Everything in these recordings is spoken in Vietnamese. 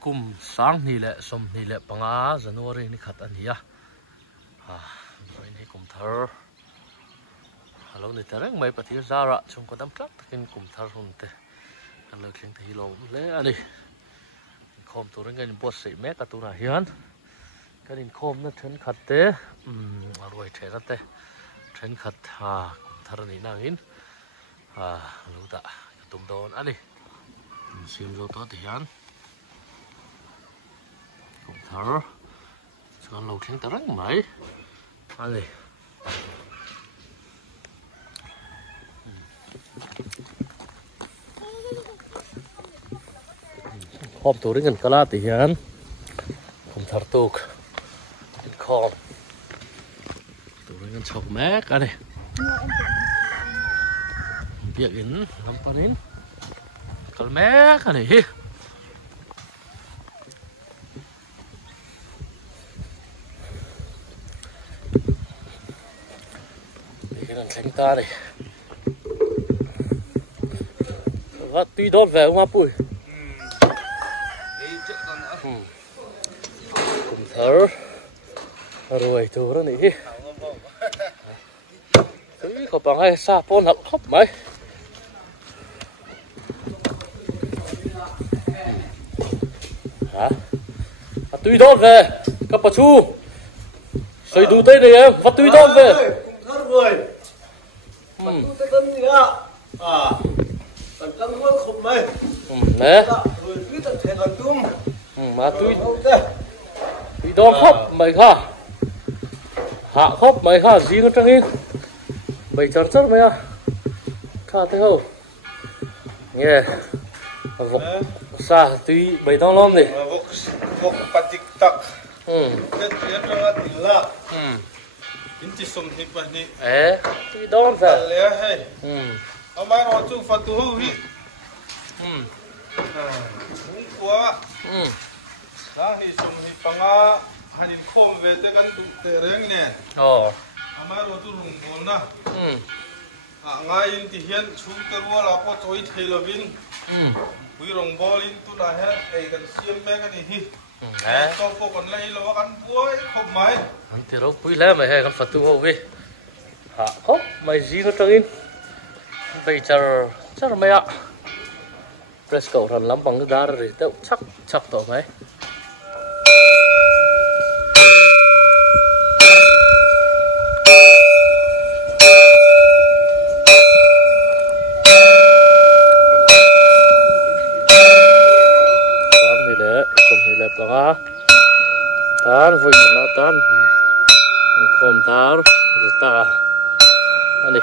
kum sang ni le som ni le panga January ni khat an hi a rồi ni kum thar alo ni tarang mai pathir zara chung ko dam tlak takin kum thar hun te an lo thleng thei lo le ani khom turin kan bot sei me ka tura hian kan in khom na then khat te roi thera te then khat kum thar ni nangin lo da tum don ani sim zo to te hian kum thar chuan lo thleng tarang mai ani khom turin kan kala te hian kum thar tuk khom turin kan chok mek ani biak in lampanin kal mek ani hi cái thằng ta này vắt tuy đốt về không bụi cùng thở rồi từ đó này tuy có bằng ai xa pon hấp hấp mấy hả tuy đốt về các bà chu xây đủ tay này em phát tuy đốt về rồi mình tôi tên gì ạ tận căng quá khục mày nè rồi cứ tận thể còn tum mà tôi đón khóc mày kha hạ khóc mày kha gì nó trăng in mày chở chất mày à kha thế không nghe vok xa tuy mày đón lom đi vok patik tak tết tết ra thì là inti som hi pa ni tuy đón về le hay amai ro chu fatu hi ni kwa sa hi som hi panga hanin khom ve te kan tu te reng ne amai ro tu rung bol na ngai in ti hian chu te ro la po choi thelovin hui rong bol in tu na he ei kan siam me kan hi to po kon lai lo kan buai khom mai anh thì đâu quý lắm mày hay con phật tu hậu vi hả khóc mày gì nó trăng in bây giờ chắc là mày ạ press cầu thần lắm bằng cái đá rồi tao chắc tổ mày tan vui nó tan khom tháo rồi ta anh đi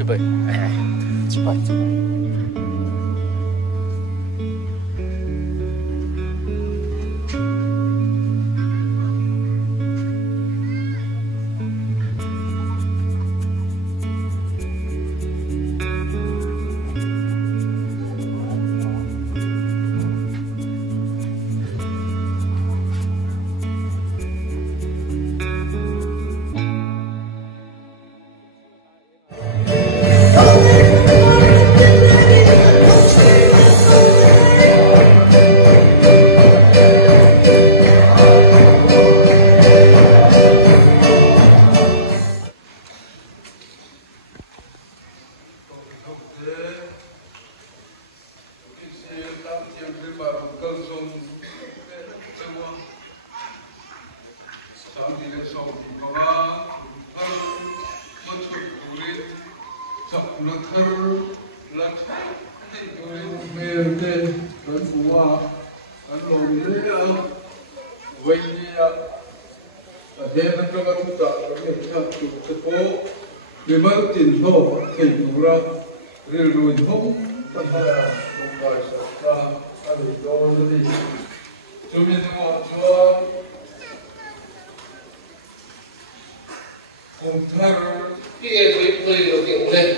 Coba. Coba. thơ là về đây vẫn bùa anh lồng lấy vậy đi thế nó có cái thứ đó có cái thứ chụp cái phố vì mà tiền thô thì cũng ra rồi không tất cả không phải sao ta anh rồi đi chúng mình có cho cùng thơ cái người điều kiện lên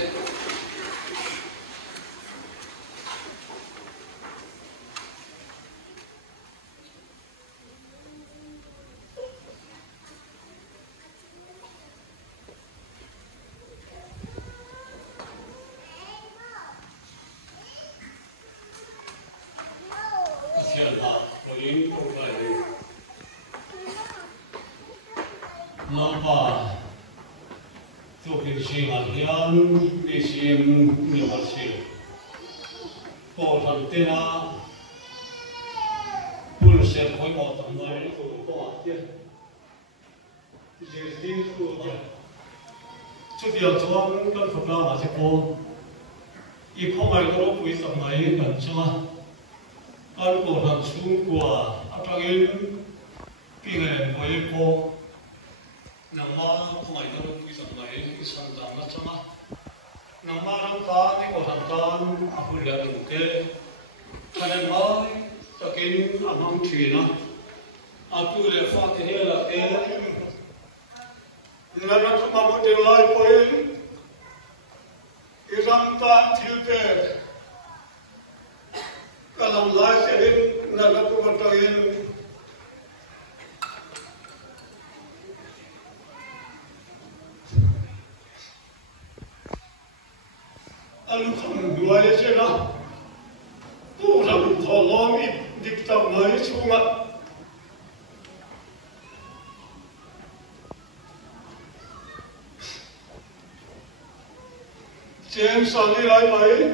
James Sunny lại mấy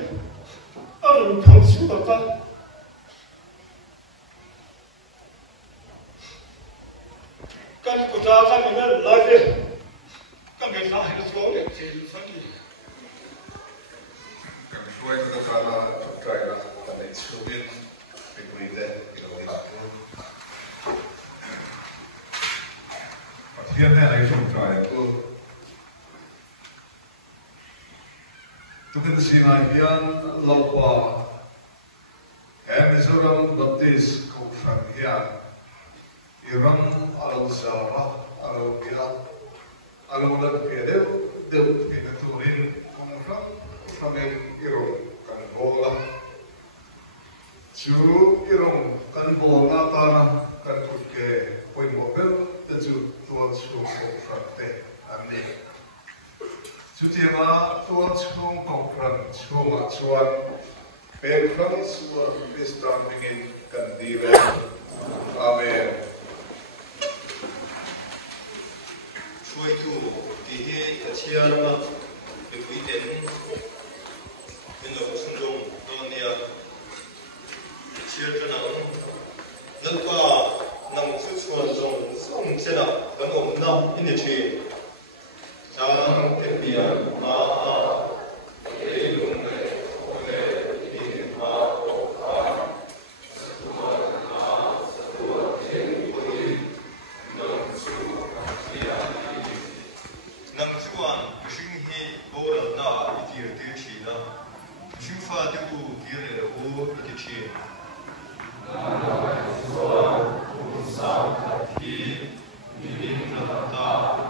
anh không chịu được ta căn của ta căn này lại đi căn cái này nó xuống để chỉ phân đi căn cái nó ta là thực trái là cái này số biên cái quy định cái đó là hiện nay là thực trái của Tukin sinai hian lopa Mizoram Baptist Conference hian Iram alo zara alo bia alo la pede de pede turin conference Iram kan bola chu Iram kan bola ta kan kuke point mobile de chu tuan chu conference ani Sutiama tuan chung conference chung chuan conference was starting in Kandila. Amen. Chuai tu dihi achiarma bepuiten mino kusundung donia chiartanang nalpa nang chuchuan zong zong chena kanom nam inichi Jangan kepian maaf, elung oleh ini maaf, Tuhan maaf, Tuhan beri nang suan singhi bola na itir tirchina, shufa tu kire ho itirchi. Suan usam hati ini nata.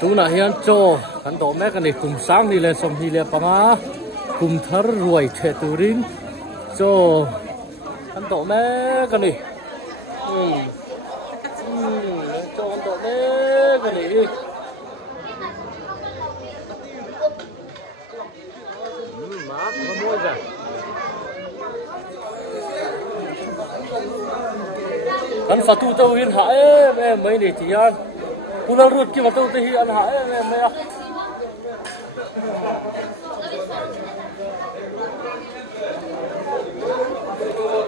tu na hian cho kan do mek ani kum sang ni le som hi le panga kum thar ruai the turin cho kan do mek ani cho kan do mek ani má có mua ra kan fatu tàu hian ha em mấy này thì an Pulang rut ki matau te hi an ha em ya.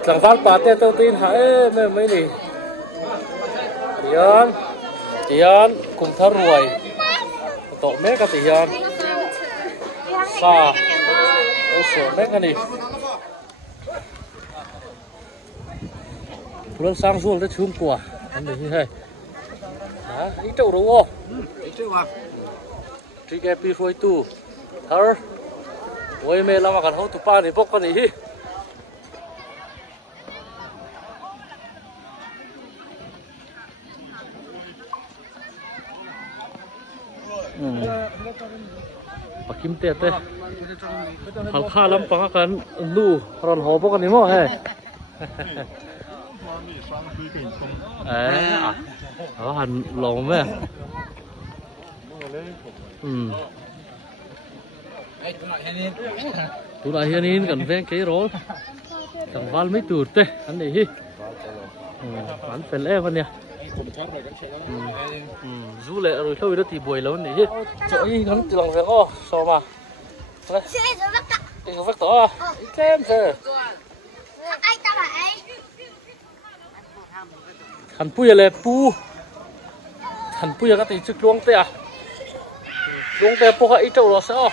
Tlang van pa te tau tin ha em mấy ni. Tian kum thar ruai. To me ka tian. Sa. O so me ka ni. Pulang sang zul te chum kwa. An ni hai. Ít trâu đúng không? Ít trâu à? Chỉ cái pi phơi tu, thở, ôi mẹ làm cái hậu tu pa này bốc cái này, bạc kim tê tê, hal kha lắm bằng cái nu, rồi họ bốc cái này mà he. Ở hành lộn với tụi lại hiện in cần ven cái rồi cần val mấy tụt tê anh này hi anh phải lẽ vậy nè du lệ rồi thôi đó thì buổi lớn này hi chỗ gì hắn từ lòng về o so mà cái vắt tỏ kem thế hành pui là pu hành pui là cái chức luông tè po hai trâu rồi sao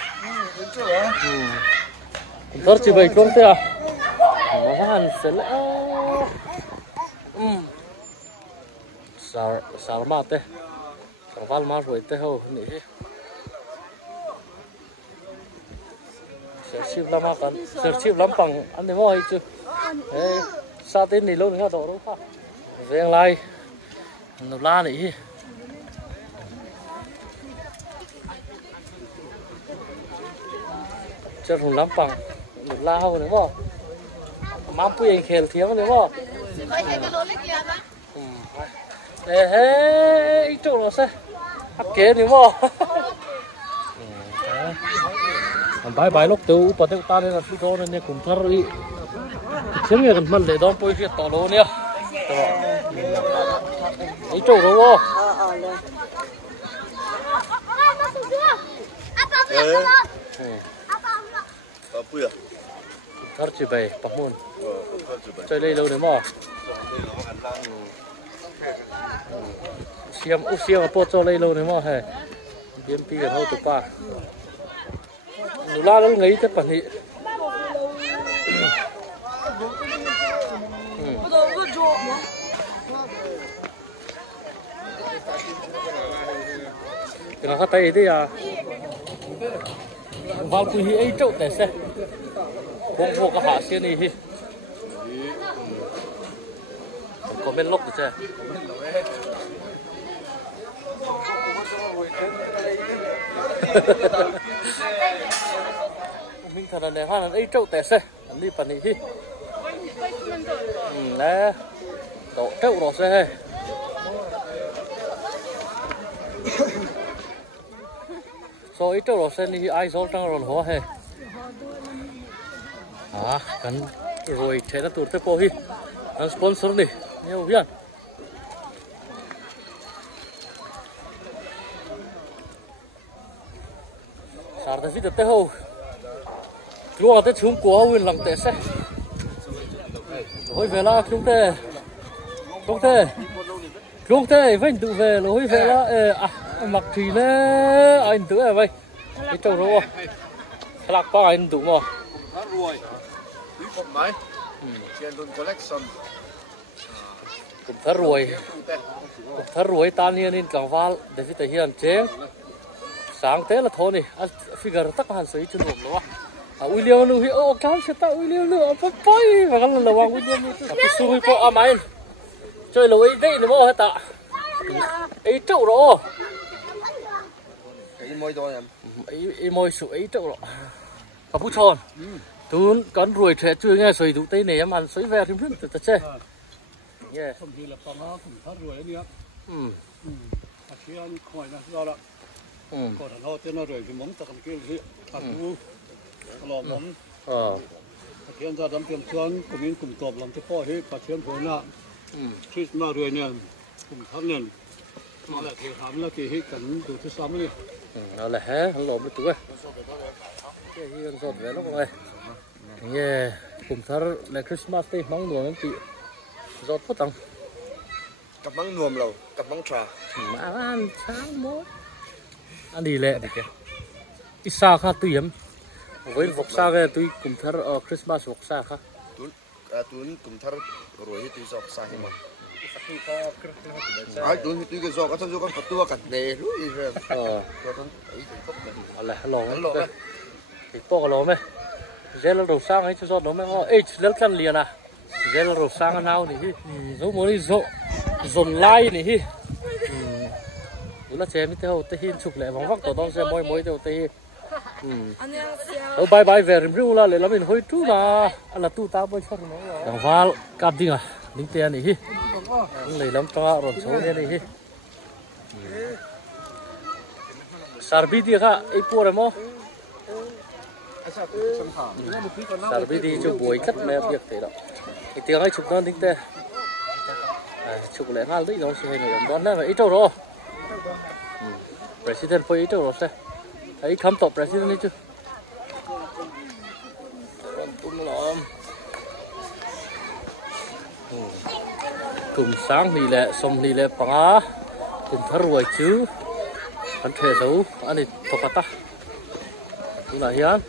cũng rất chỉ bảy luông tè mà hành sẽ là sar mà tè càng val mà rồi tè hầu này sẽ chịu lắm à sẽ chịu lắm bằng anh thấy mọi chứ sao tên này lâu nữa đó đâu phải về lại nó la này chơi hùng lắm bằng nó la hơn đúng không mám pui anh khèl thiếu đúng không ít chỗ nó sẽ hấp kế đúng không bye bye lúc từ bắt đầu ta đây là số đó nên cũng thở đi chứ nghe còn mình để đón pui kia tỏ đồ nè ít chỗ đúng không thở chỉ về bạc môn chơi đây lâu đấy mà xiêm mà bớt cho đây lâu đấy mà hè biếm pi gần hậu tụ pa nụ la nó nghĩ chắc bản thị cái nó tay đi à vào cùi hi ấy trâu để xe buông buông cái hạ xe này hi có bên lốc chứ mình thật là này hoa là ấy trâu để xe anh đi phần này hi nè tổ trâu rồi xe so ít trâu rồi xe thì ai số trăng rồi hóa hè cần rồi chế ra tụt tới po hi đang sponsor đi nhiều viên sáng tới phía tây hồ luôn tới chúng của huyền lăng tệ xe rồi về là không thể vẫn tự về lối về là mặc thì nè anh tự là vậy cái trâu đâu lạc ba anh tự mà rồi không mấy trên luôn collection cũng thở ruồi tan hiền in cảng val để phía tây hiền chế sáng té là thôi này figure tắc hẳn sấy chân hồn đó William nu hi cam sẽ ta William nu phải và cái là hoàng William cái suy có am anh chơi lối đây nữa mà hết ta ấy trâu rồi ấy môi sụi ấy trâu rồi cả bút tròn tún con ruồi trẻ chưa nghe sấy tụ tây này em ăn sấy ve thêm chút từ từ chơi nghe không chỉ là bằng nó cũng thắt rồi đấy anh khỏi là do đó còn nó tên nó rồi thì mắm ta cầm kia thì ăn cú lò mắm hiện ra đám tiệm xuân cùng in cùng tọp làm cái phò hết cả thiên phối nè khi mà rồi nè cùng thắt nè mà là thì hàm là thì hết cảnh từ thứ sáu đi nó là hé nó lộn một túi cái gì còn về nó còn này nghe cùng thắt là Christmas đi mong nuông chị giọt phút tầng cặp măng nuông lầu cặp măng trà mà ăn sáng mốt ăn đi lẹ đi kìa ít xa khá tùy em với vọc xa cái tùy cùng thắt Christmas vọc xa khá tuấn cùng thắt rồi hết tùy giọt xa hết mà tuấn tùy cái giọt cái thằng giọt cái tua cái đề lúc gì rồi là lồng thì to cái lồng ấy dễ là đầu sang ấy cho giọt nó mới ngon ấy dễ khăn liền à dễ là đầu sang nào thì dấu mới đi dồn lai này là chế mới theo tây hin chụp lại vòng vóc tổ tông xe môi theo tây ở bye bye về rừng là lại là mình hơi trú mà là tu ta bơi sao nó đằng vào cam đi à lính tiền này hi lấy lắm cho rồi số này này hi sarbi đi cả ấy po rồi mo sarbi đi cho buổi cắt mẹ việc thế đó cái tiếng ấy chụp nó lính tiền chụp lại ngal đấy nó sẽ này đón đó ít đâu rồi president phải ít đâu rồi sao ấy khám top president ấy chứ cùng sáng đi lẹ xong đi lẹ bằng á cùng thở ruồi chứ anh thể giấu anh đi top ta cũng là hiền